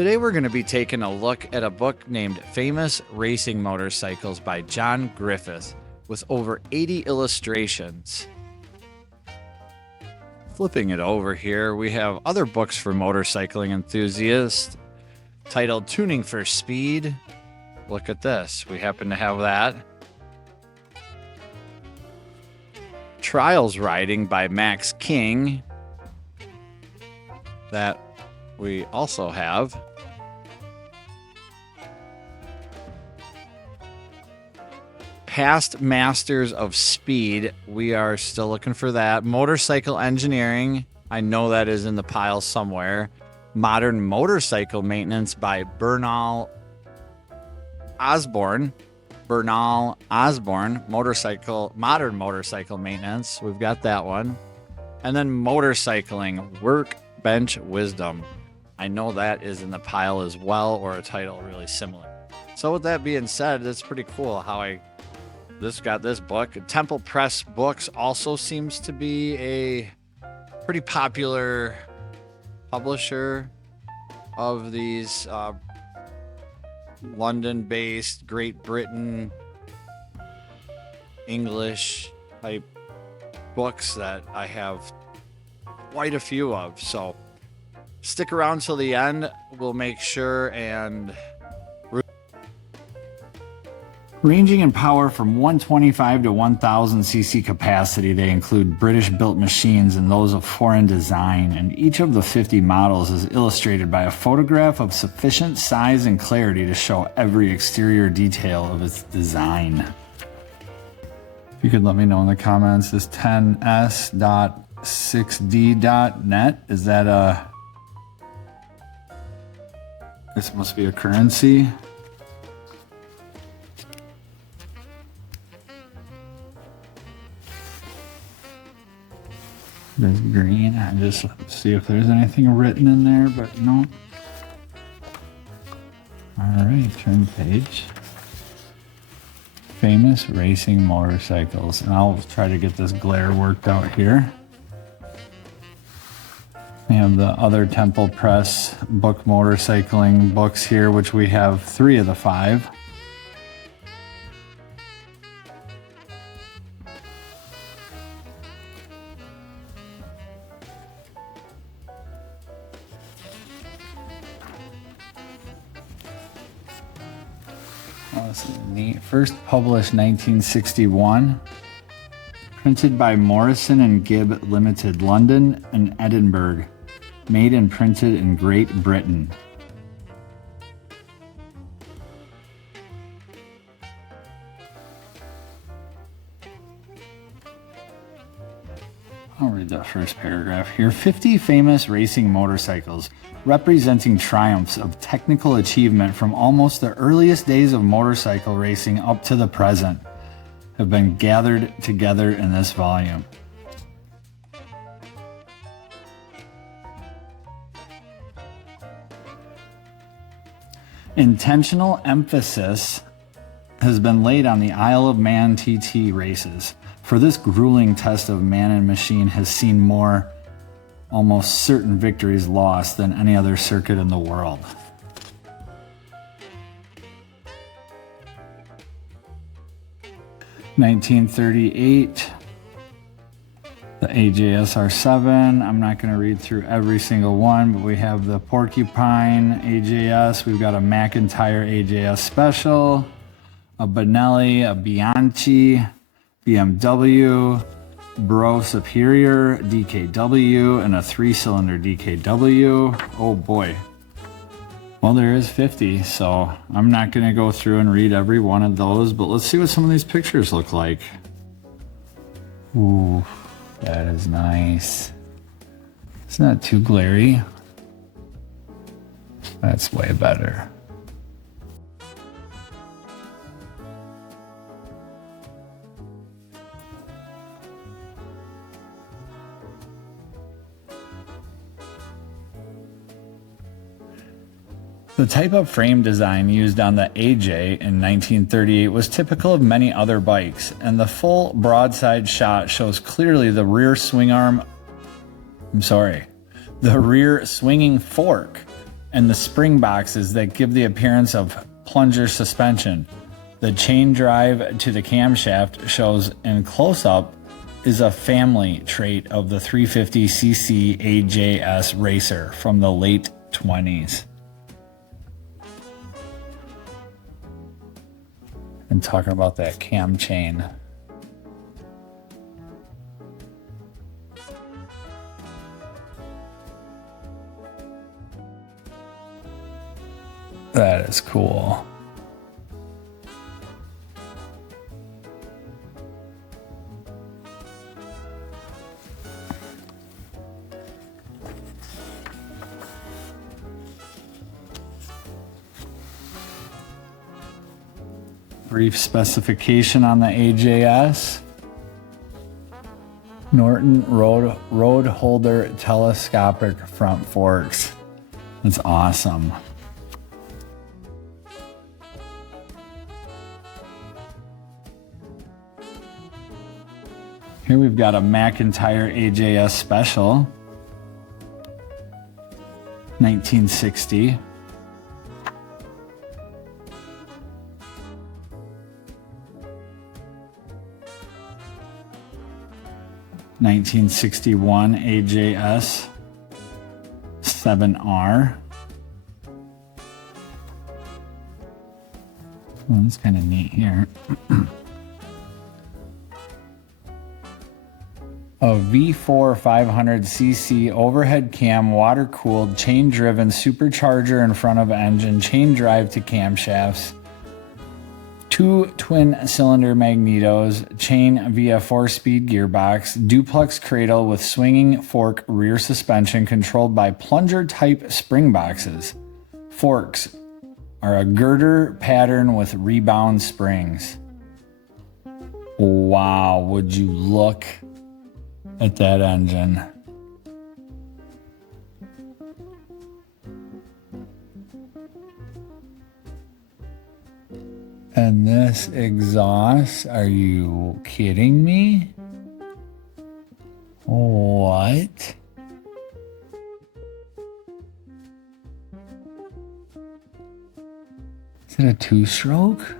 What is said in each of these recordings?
Today we're going to be taking a look at a book named Famous Racing Motorcycles by John Griffith with over 80 illustrations. Flipping it over here, we have other books for motorcycling enthusiasts titled Tuning for Speed. Look at this, we happen to have that. Trials Riding by Max King. That we also have. Past Masters of Speed. We are still looking for that. Motorcycle Engineering. I know that is in the pile somewhere. Modern Motorcycle Maintenance by Bernal Osborne. Modern Motorcycle Maintenance. We've got that one. And then Motorcycling Workbench Wisdom. I know that is in the pile as well, or a title really similar. So with that being said, it's pretty cool how I got this book. Temple Press Books also seems to be a pretty popular publisher of these London-based, Great Britain, English type books that I have quite a few of. So stick around till the end. We'll make sure and... Ranging in power from 125 to 1000 cc capacity, they include British-built machines and those of foreign design, and each of the 50 models is illustrated by a photograph of sufficient size and clarity to show every exterior detail of its design. If you could let me know in the comments, this N.S.6D.net, is that a... This must be a currency. This green, and just see if there's anything written in there, but no. Alright, turn page. Famous Racing Motorcycles, and I'll try to get this glare worked out here. We have the other Temple Press book motorcycling books here, which we have 3 of the 5. Oh, this is neat. First published 1961. Printed by Morrison and Gibb Limited, London and Edinburgh. Made and printed in Great Britain. I'll read that first paragraph here. 50 famous racing motorcycles, representing triumphs of technical achievement from almost the earliest days of motorcycle racing up to the present, have been gathered together in this volume. Intentional emphasis has been laid on the Isle of Man TT races, for this grueling test of man and machine has seen more almost certain victories lost than any other circuit in the world. (1938), the A.J.S. R7. I'm not going to read through every single one, but we have the Porcupine A.J.S. We've got a McINTYRE A.J.S. Special, a Benelli, a Bianchi, B.M.W, Bro Superior, D.K.W, and a 3-cylinder D.K.W. Oh boy. Well, there is 50, so I'm not going to go through and read every one of those, but let's see what some of these pictures look like. Ooh, that is nice. It's not too glary. That's way better. The type of frame design used on the A.J. in 1938 was typical of many other bikes, and the full broadside shot shows clearly the rear swing arm, the rear swinging fork and the spring boxes that give the appearance of plunger suspension. The chain drive to the camshaft shows in close-up is a family trait of the 350cc A.J.S racer from the late 20s. And talking about that cam chain. That is cool. Brief specification on the A.J.S. Norton road holder telescopic front forks. That's awesome. Here we've got a McINTYRE A.J.S special. 1960. (1961) A.J.S 7R. Well, that's kind of neat here. A V4 500cc overhead cam water-cooled chain-driven supercharger in front of engine, chain drive to camshafts, 2 twin-cylinder magnetos, chain via 4-speed gearbox, duplex cradle with swinging fork rear suspension controlled by plunger-type spring boxes. Forks are a girder pattern with rebound springs. Wow, would you look at that engine. And this exhaust, are you kidding me? What? Is it a 2-stroke?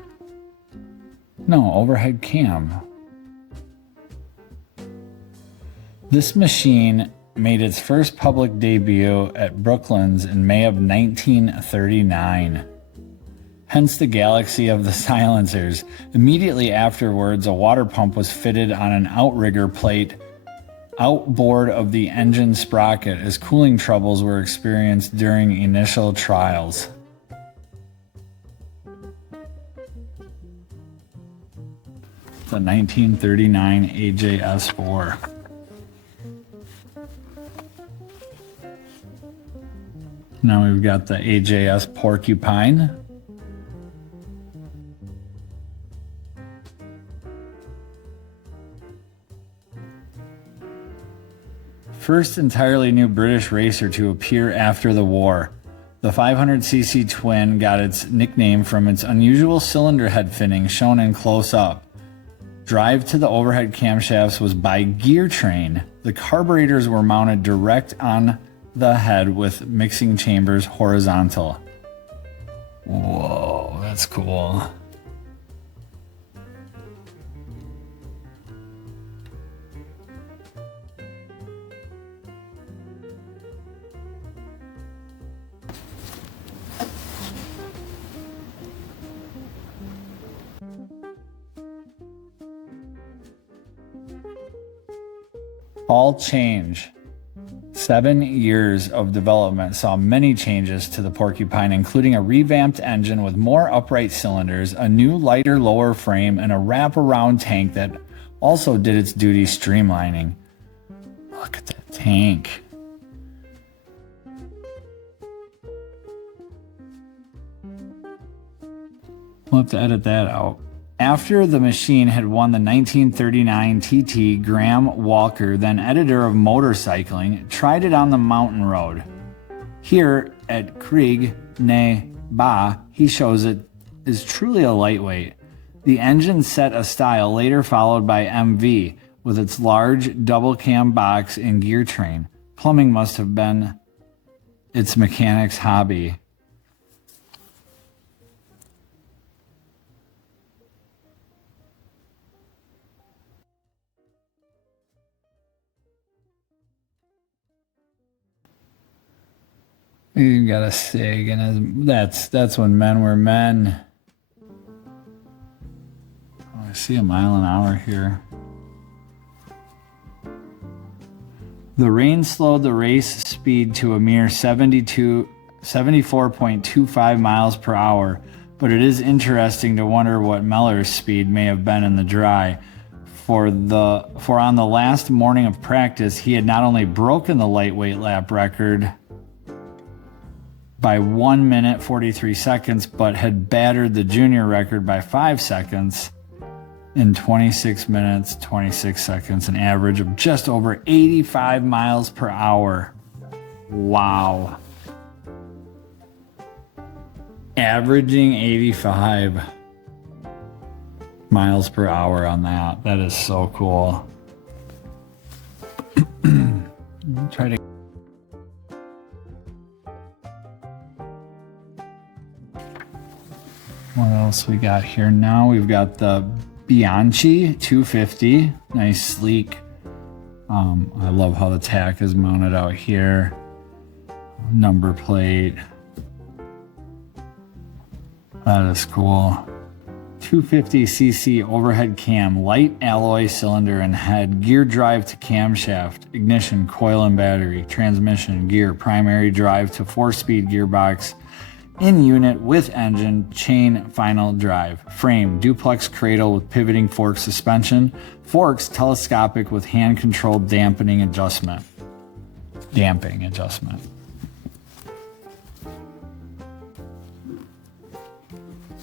No, overhead cam. This machine made its first public debut at Brooklands in May of 1939. Hence the galaxy of the silencers. Immediately afterwards, a water pump was fitted on an outrigger plate outboard of the engine sprocket as cooling troubles were experienced during initial trials. The 1939 A.J.S.4. Now we've got the A.J.S. Porcupine. First entirely new British racer to appear after the war. The 500cc twin got its nickname from its unusual cylinder head fitting shown in close-up. Drive to the overhead camshafts was by gear train. The carburetors were mounted direct on the head with mixing chambers horizontal. Whoa, that's cool. All change. 7 years of development saw many changes to the Porcupine, including a revamped engine with more upright cylinders, a new lighter lower frame, and a wraparound tank that also did its duty streamlining. Look at that tank. We'll have to edit that out. After the machine had won the 1939 TT, Graham Walker, then editor of Motorcycling, tried it on the mountain road. Here at Krieg ne Ba, he shows it is truly a lightweight. The engine set a style later followed by MV, with its large double cam box and gear train. Plumbing must have been its mechanics hobby. You got a SIG, and that's when men were men. Oh, I see a mile an hour here. The rain slowed the race speed to a mere 74.25 miles per hour, but it is interesting to wonder what Meller's speed may have been in the dry. For on the last morning of practice, he had not only broken the lightweight lap record by 1 minute 43 seconds, but had battered the junior record by 5 seconds in 26 minutes 26 seconds, an average of just over 85 miles per hour. Wow. Averaging 85 miles per hour on that. That is so cool. Try to. What else we got here now? We've got the Bianchi 250. Nice, sleek. I love how the tack is mounted out here. Number plate. That is cool. 250cc overhead cam, light alloy cylinder and head, gear drive to camshaft, ignition, coil and battery, transmission, gear, primary drive to 4-speed gearbox, in unit with engine, chain, final drive, frame, duplex cradle with pivoting fork suspension, forks telescopic with hand controlled damping adjustment.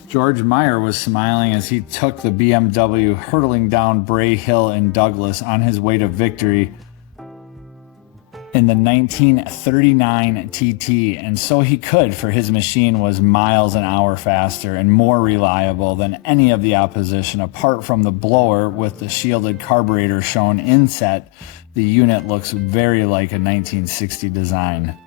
George Meyer was smiling as he took the BMW hurtling down Bray Hill in Douglas on his way to victory in the 1939 TT, and so he could, for his machine was miles an hour faster and more reliable than any of the opposition. Apart from the blower with the shielded carburetor shown inset, the unit looks very like a 1960 design.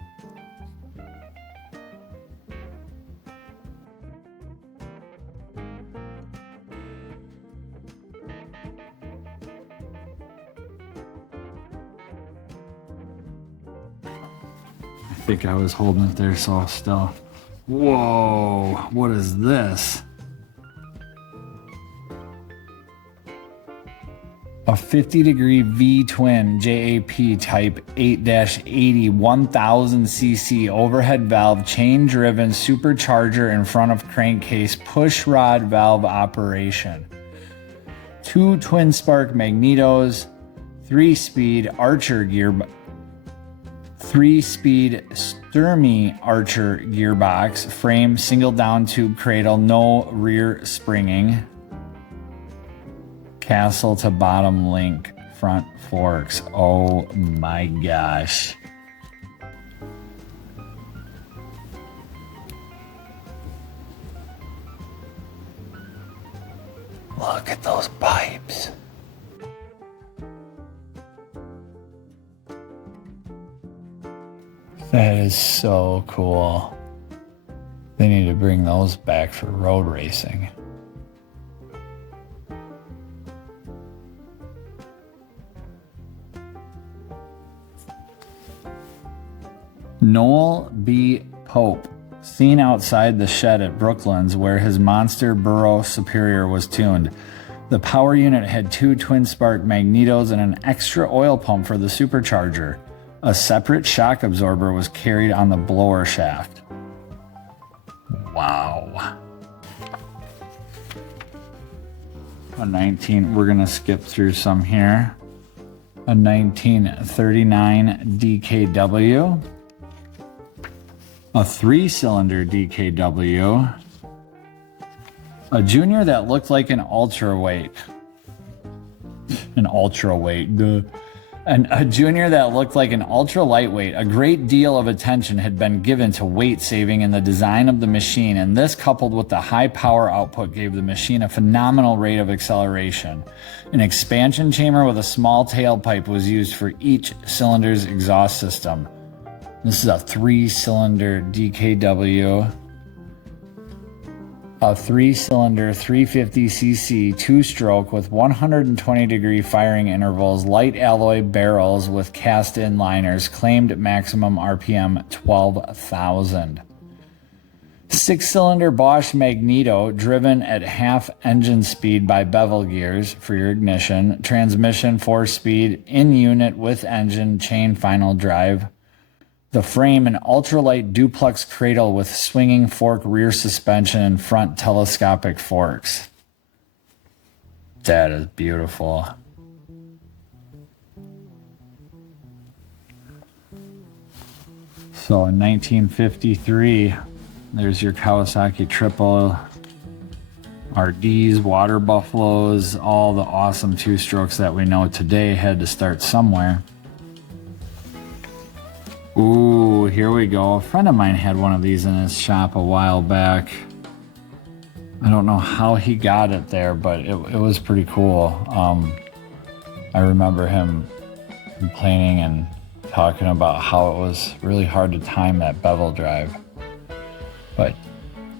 I think I was holding it there so still. Whoa, what is this? A 50-degree V-twin JAP type 8-80 1000cc overhead valve chain-driven supercharger in front of crankcase push rod valve operation. 2 twin spark magnetos, 3-speed Archer gear, 3-speed Sturmey Archer gearbox, frame single down tube cradle, no rear springing, castle to bottom link, front forks. Oh my gosh. Look at those pipes. That is so cool. They need to bring those back for road racing. Noel B. Pope, seen outside the shed at Brooklands where his monster Burrow Superior was tuned. The power unit had 2 twin spark magnetos and an extra oil pump for the supercharger. A separate shock absorber was carried on the blower shaft. Wow. We're gonna skip through some here. A 1939 D.K.W. A 3-cylinder D.K.W. A junior that looked like an ultraweight. A junior that looked like an ultra lightweight. A great deal of attention had been given to weight saving in the design of the machine, and this coupled with the high power output gave the machine a phenomenal rate of acceleration. An expansion chamber with a small tailpipe was used for each cylinder's exhaust system. This is a 3-cylinder D.K.W. A 3-cylinder 350cc 2-stroke with 120-degree firing intervals, light alloy barrels with cast-in liners, claimed maximum RPM 12,000. 6-cylinder Bosch magneto driven at half engine speed by bevel gears for your ignition, transmission 4-speed, in unit with engine, chain final drive. The frame, an ultralight duplex cradle with swinging fork rear suspension and front telescopic forks. That is beautiful. So in 1953, there's your Kawasaki triple RDs, water buffaloes, all the awesome 2-strokes that we know today had to start somewhere. Ooh, here we go. A friend of mine had one of these in his shop a while back. I don't know how he got it there, but it was pretty cool. I remember him complaining and talking about how it was really hard to time that bevel drive. But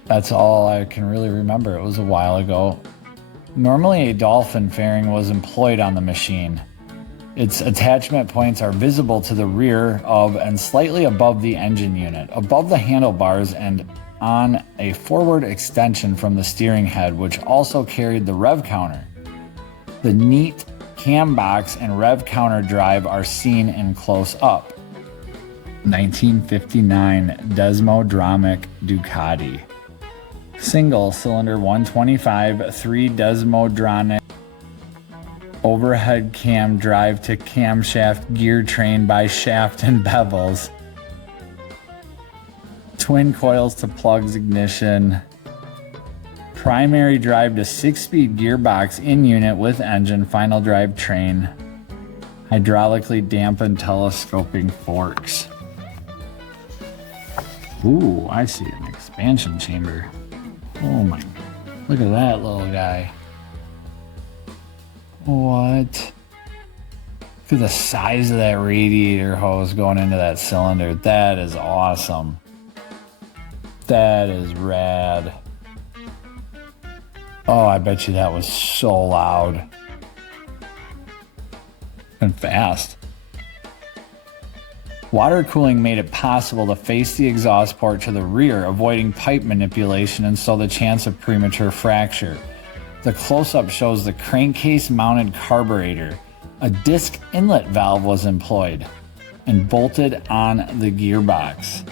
that's all I can really remember. It was a while ago. Normally a dolphin fairing was employed on the machine. Its attachment points are visible to the rear of and slightly above the engine unit, above the handlebars and on a forward extension from the steering head, which also carried the rev counter. The neat cam box and rev counter drive are seen in close up. 1959 Desmodromic Ducati. Single cylinder 125 3 Desmodromic overhead cam drive to camshaft gear train by shaft and bevels. Twin coils to plugs ignition. Primary drive to 6-speed gearbox in unit with engine, final drive train. Hydraulically dampened telescoping forks. Ooh, I see an expansion chamber. Oh my, look at that little guy. What? Look at the size of that radiator hose going into that cylinder. That is awesome. That is rad. Oh, I bet you that was so loud. And fast. Water cooling made it possible to face the exhaust port to the rear, avoiding pipe manipulation and so the chance of premature fracture. The close-up shows the crankcase-mounted carburetor. A disc inlet valve was employed and bolted on the gearbox.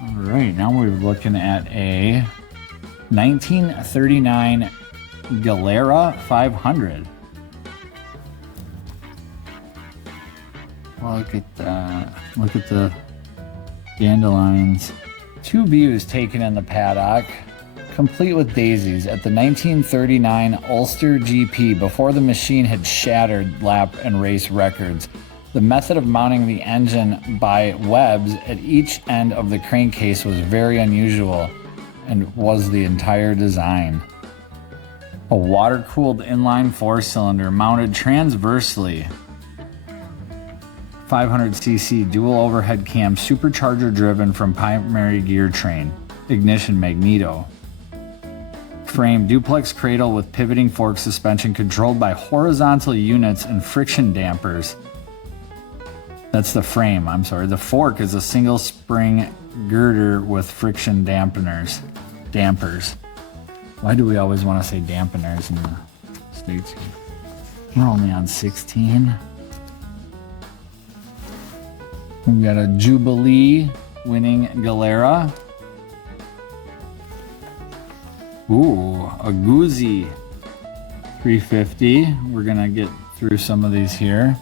All right, now we're looking at a 1939 GILERA 500. Look at that. Look at the dandelions. 2 views taken in the paddock, complete with daisies, at the 1939 Ulster GP before the machine had shattered lap and race records. The method of mounting the engine by webs at each end of the crankcase was very unusual and was the entire design. A water-cooled inline 4-cylinder mounted transversely. 500cc dual overhead cam supercharger driven from primary gear train. Ignition magneto. Frame duplex cradle with pivoting fork suspension controlled by horizontal units and friction dampers. That's the frame, I'm sorry. The fork is a single spring girder with friction dampers. Why do we always want to say dampeners in the States? We're only on 16. We've got a Jubilee winning GILERA. Ooh, a GUZZI 350. We're gonna get through some of these here.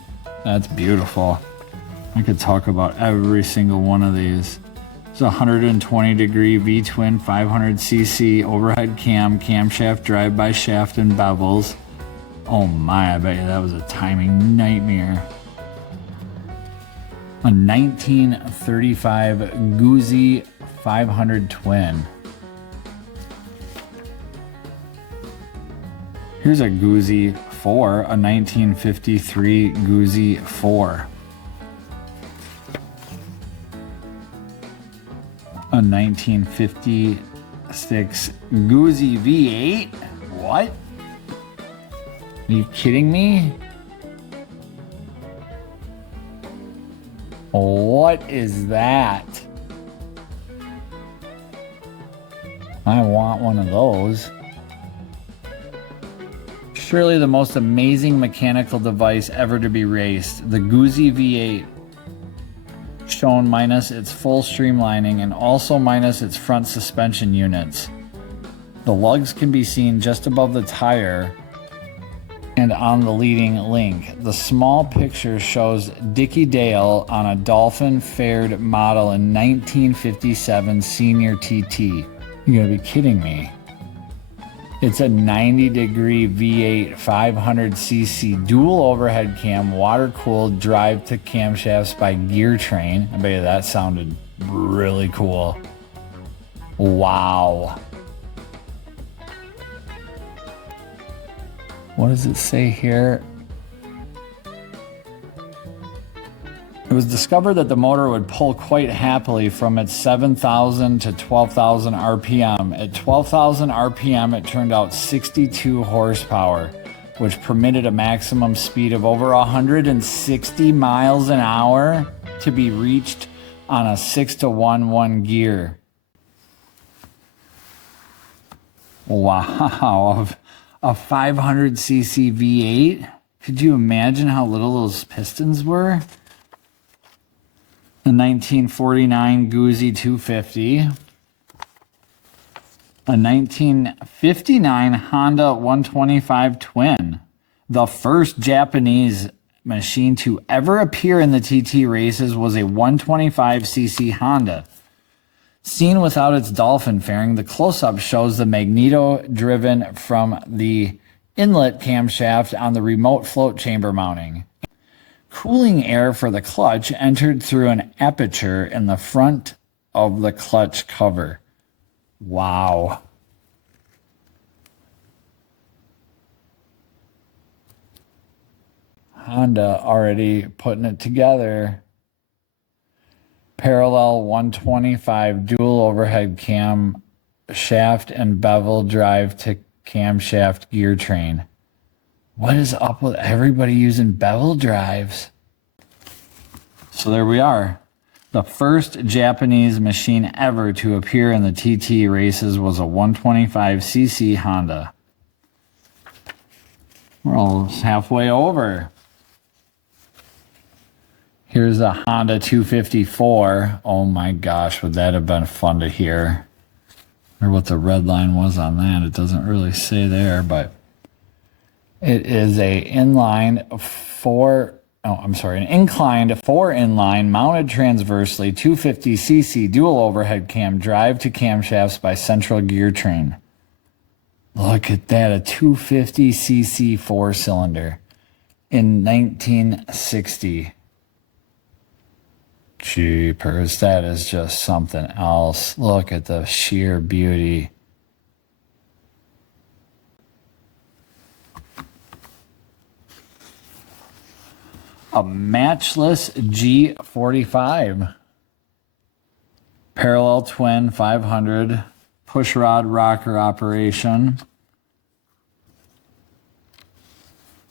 That's beautiful. I could talk about every single one of these. It's a 120-degree V-twin 500cc overhead cam, camshaft drive by shaft and bevels. Oh my, I bet you that was a timing nightmare. A 1935 GUZZI 500 twin. Here's a GUZZI 4, a 1953 GUZZI 4. A 1956 GUZZI VEE-8? What? Are you kidding me? What is that? I want one of those. Surely the most amazing mechanical device ever to be raced. The GUZZI VEE-8. Shown minus its full streamlining and also minus its front suspension units. The lugs can be seen just above the tire and on the leading link. The small picture shows D.K.W on a Dolphin fared model in 1957 Senior TT. You gotta be kidding me. It's a 90-degree V8 500cc dual overhead cam, water-cooled drive to camshafts by Gear Train. I bet you that sounded really cool. Wow. What does it say here? It was discovered that the motor would pull quite happily from its 7,000 to 12,000 RPM. At 12,000 RPM, it turned out 62 horsepower, which permitted a maximum speed of over 160 miles an hour to be reached on a 6-to-1-1 gear. Wow, a 500cc V8? Could you imagine how little those pistons were? The 1949 GUZZI 250. A 1959 Honda 125 Twin. The first Japanese machine to ever appear in the TT races was a 125cc Honda. Seen without its dolphin fairing, the close-up shows the magneto driven from the inlet camshaft on the remote float chamber mounting. Cooling air for the clutch entered through an aperture in the front of the clutch cover. Wow. Honda already putting it together. Parallel 125 dual overhead cam shaft and bevel drive to camshaft gear train. What is up with everybody using bevel drives? So there we are. The first Japanese machine ever to appear in the TT races was a 125cc Honda. We're almost halfway over. Here's a Honda 254. Oh my gosh, would that have been fun to hear? Or what the red line was on that. It doesn't really say there, but it is an inclined 4 inline mounted transversely 250cc dual overhead cam drive to camshafts by Central Gear Train. Look at that, a 250cc 4-cylinder in 1960. Jeepers, that is just something else. Look at the sheer beauty. A matchless G45. Parallel twin 500 pushrod rocker operation.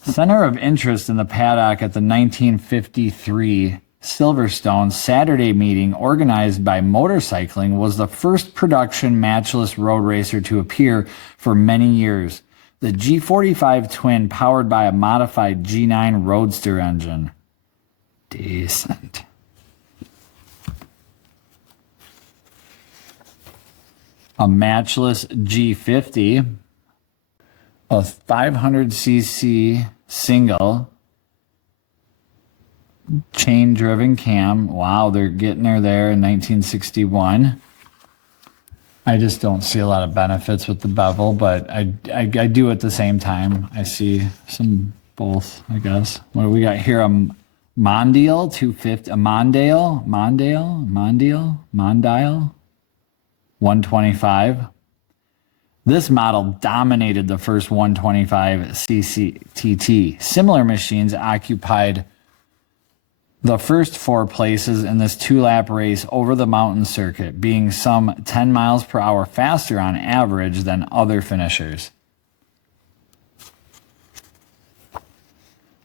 Center of interest in the paddock at the 1953 Silverstone Saturday meeting organized by Motorcycling was the first production matchless road racer to appear for many years. The G45 twin powered by a modified G9 Roadster engine. Decent. A matchless G50. A 500cc single chain driven cam. Wow, they're getting there in 1961. I just don't see a lot of benefits with the bevel, but I do at the same time. I see some both, I guess. What do we got here? A Mondial 250, a Mondial 125. This model dominated the first 125cc TT. Similar machines occupied the first 4 places in this 2-lap race over the mountain circuit, being some 10 miles per hour faster on average than other finishers.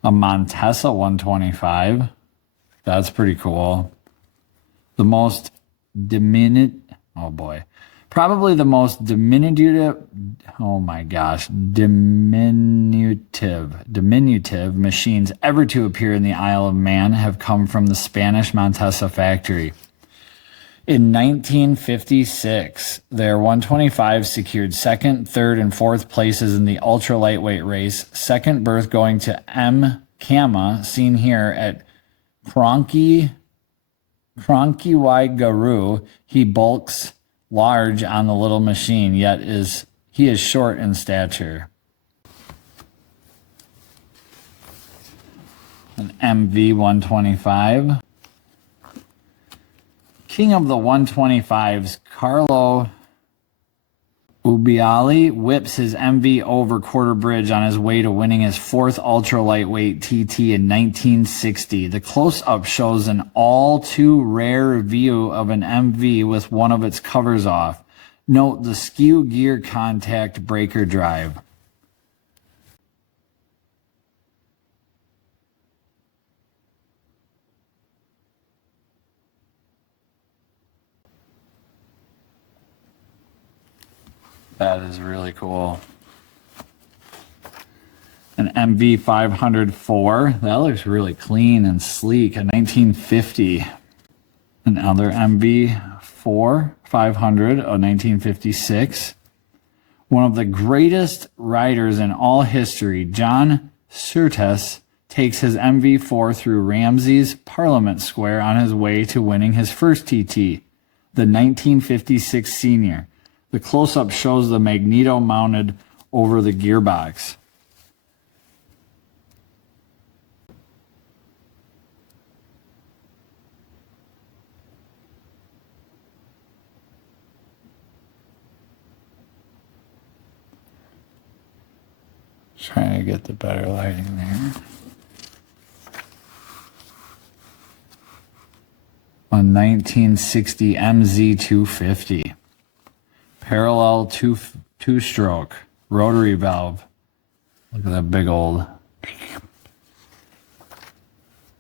A Montessa 125. That's pretty cool. The most probably the most diminutive machines ever to appear in the Isle of Man have come from the Spanish Montessa factory. In 1956, their 125 secured 2nd, 3rd, and 4th places in the ultra lightweight race, 2nd berth going to M. seen here at Cronky Waigaru. He bulks large on the little machine, yet he is short in stature. An MV 125. King of the 125s, Carlo Ubbiali whips his MV over Quarter Bridge on his way to winning his 4th ultra lightweight TT in 1960. The close-up shows an all too rare view of an MV with one of its covers off. Note the skew gear contact breaker drive. That is really cool. An MV 504. That looks really clean and sleek. A 1950. Another MV 500, a 1956. One of the greatest riders in all history, John Surtees, takes his MV4 through Ramsey's Parliament Square on his way to winning his first TT, the 1956 senior. The close-up shows the magneto mounted over the gearbox. Trying to get the better lighting there. A 1960 MZ250. Parallel two-stroke rotary valve. Look at that big old.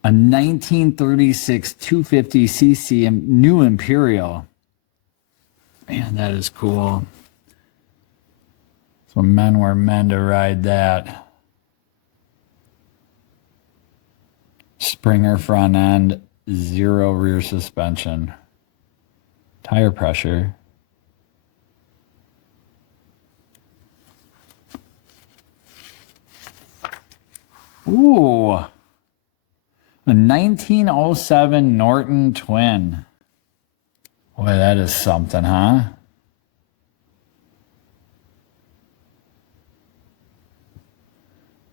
A 1936 250cc new Imperial. Man, that is cool. So men were meant to ride that. Springer front end, 0 rear suspension. Tire pressure. Ooh, a 1907 Norton Twin. Boy, that is something, huh?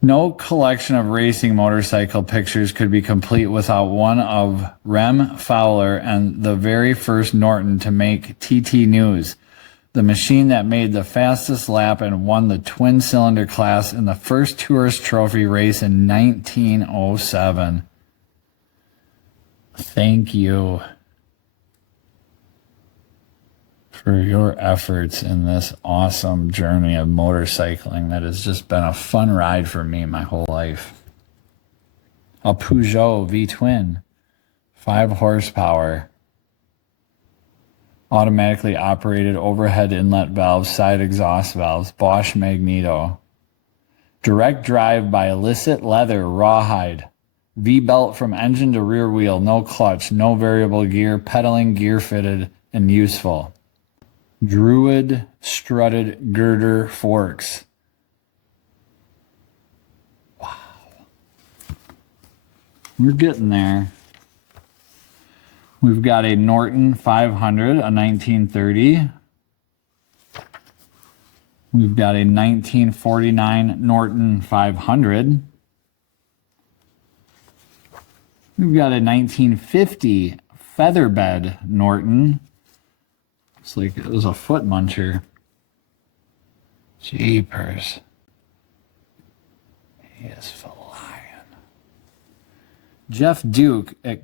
No collection of racing motorcycle pictures could be complete without one of Rem Fowler and the very first Norton to make TT news. The machine that made the fastest lap and won the twin-cylinder class in the first Tourist Trophy race in 1907. Thank you for your efforts in this awesome journey of motorcycling that has just been a fun ride for me my whole life. A Peugeot V-Twin, 5 horsepower. Automatically operated overhead inlet valves, side exhaust valves, Bosch magneto. Direct drive by illicit leather, rawhide. V-belt from engine to rear wheel, no clutch, no variable gear, pedaling gear fitted and useful. Druid strutted girder forks. Wow. We're getting there. We've got a Norton 500, a 1930. We've got a 1949 Norton 500. We've got a 1950 Featherbed Norton. It's like it was a foot muncher. Jeepers. He is flying. Jeff Duke at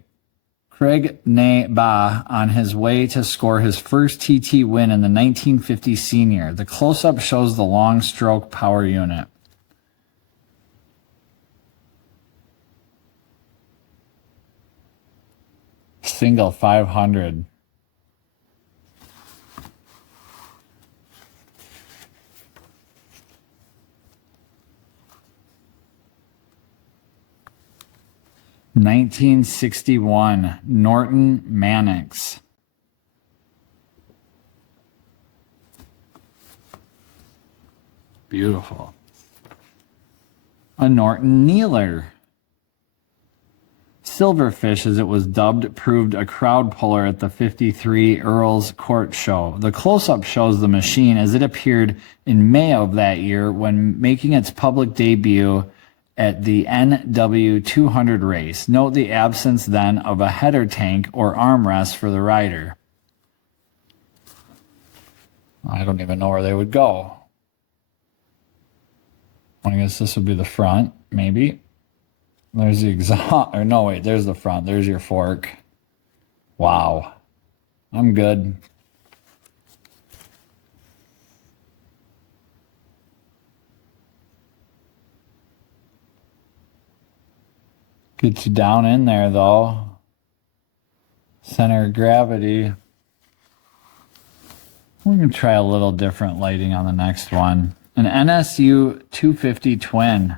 Craig Ba on his way to score his first TT win in the 1950 senior. The close-up shows the long stroke power unit. Single 500. (1961) Norton MANX. Beautiful. A Norton Kneeler. Silverfish, as it was dubbed, proved a crowd puller at the 53 Earls Court Show. The close-up shows the machine as it appeared in May of that year when making its public debut at the N.W 200 race. Note the absence then of a header tank or armrest for the rider. I don't even know where they would go. I guess this would be the front, maybe. There's the exhaust, or no, wait, there's the front. There's your fork. Wow. I'm good. Get you down in there, though. Center of gravity. We're going to try a little different lighting on the next one. An N.S.U 250 twin.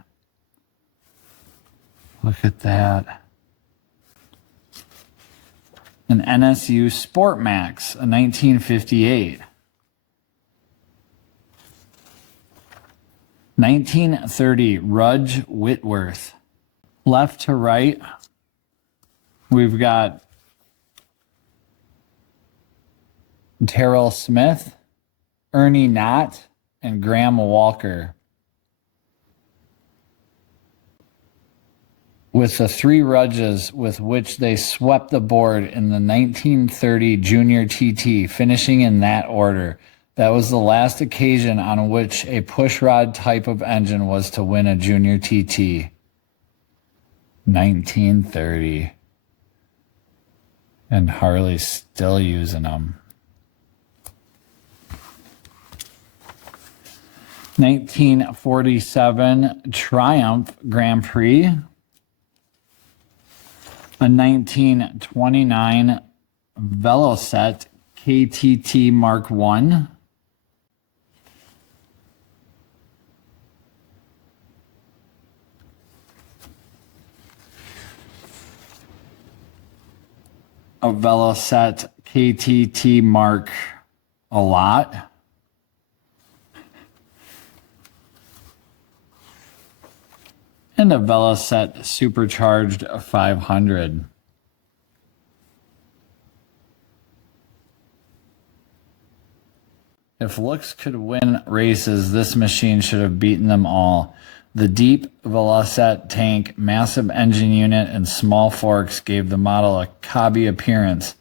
Look at that. An N.S.U SPORTMAX, a 1958. 1930 RUDGE Whitworth. Left to right, we've got Terrell Smith, Ernie Knott, and Graham Walker. With the 3 Rudges with which they swept the board in the 1930 Junior TT, finishing in that order. That was the last occasion on which a pushrod type of engine was to win a Junior TT. 1930. And Harley's still using them. 1947 Triumph Grand Prix. A 1929 VELOCETTE KTT Mark I. A VELOCETTE KTT Mark a lot. And a VELOCETTE Supercharged 500. If looks could win races, this machine should have beaten them all. The deep VELOCETTE tank, massive engine unit, and small forks gave the model a cobby appearance.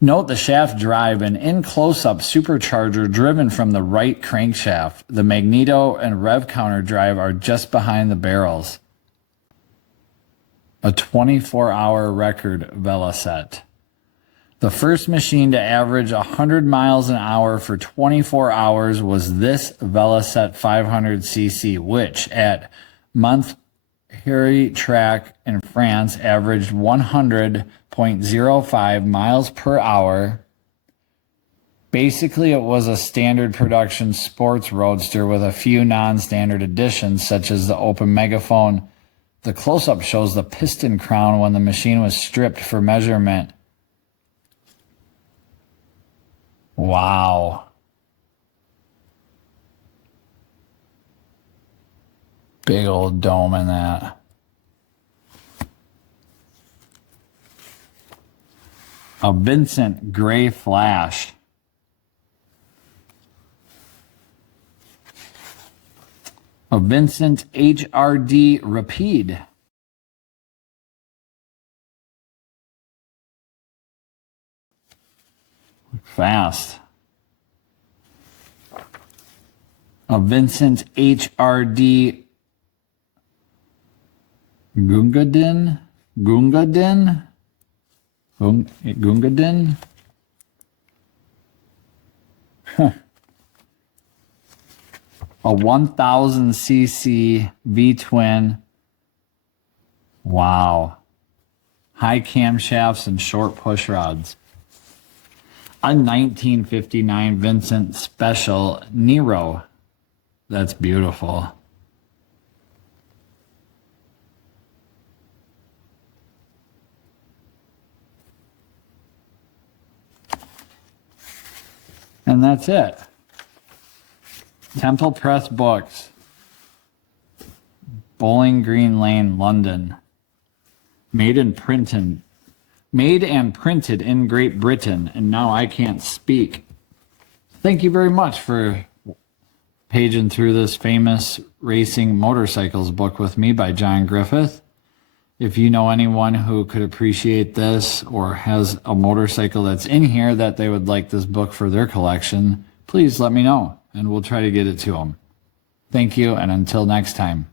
Note the shaft drive, an in close-up supercharger driven from the right crankshaft. The magneto and rev counter drive are just behind the barrels. A 24-hour record VELOCETTE. The first machine to average 100 miles an hour for 24 hours was this VELOCETTE 500cc, which at Monthiery track in France averaged 100.05 miles per hour. Basically, it was a standard production sports roadster with a few non-standard additions, such as the open megaphone. The close-up shows the piston crown when the machine was stripped for measurement. Wow. Big old dome in that. A Vincent Gray Flash. A Vincent-H.R.D. Rapide. Fast. A Vincent-H.R.D. Gungadin Gungadin. Gungadin. A 1000cc V-twin. Wow. High camshafts and short push rods. A 1959 Vincent Special Nero. That's beautiful. And that's it. Temple Press Books. Bowling Green Lane, London. Made and printed in Great Britain, and now I can't speak. Thank you very much for paging through this famous racing motorcycles book with me by John Griffith. If you know anyone who could appreciate this or has a motorcycle that's in here that they would like this book for their collection, please let me know, and we'll try to get it to them. Thank you, and until next time.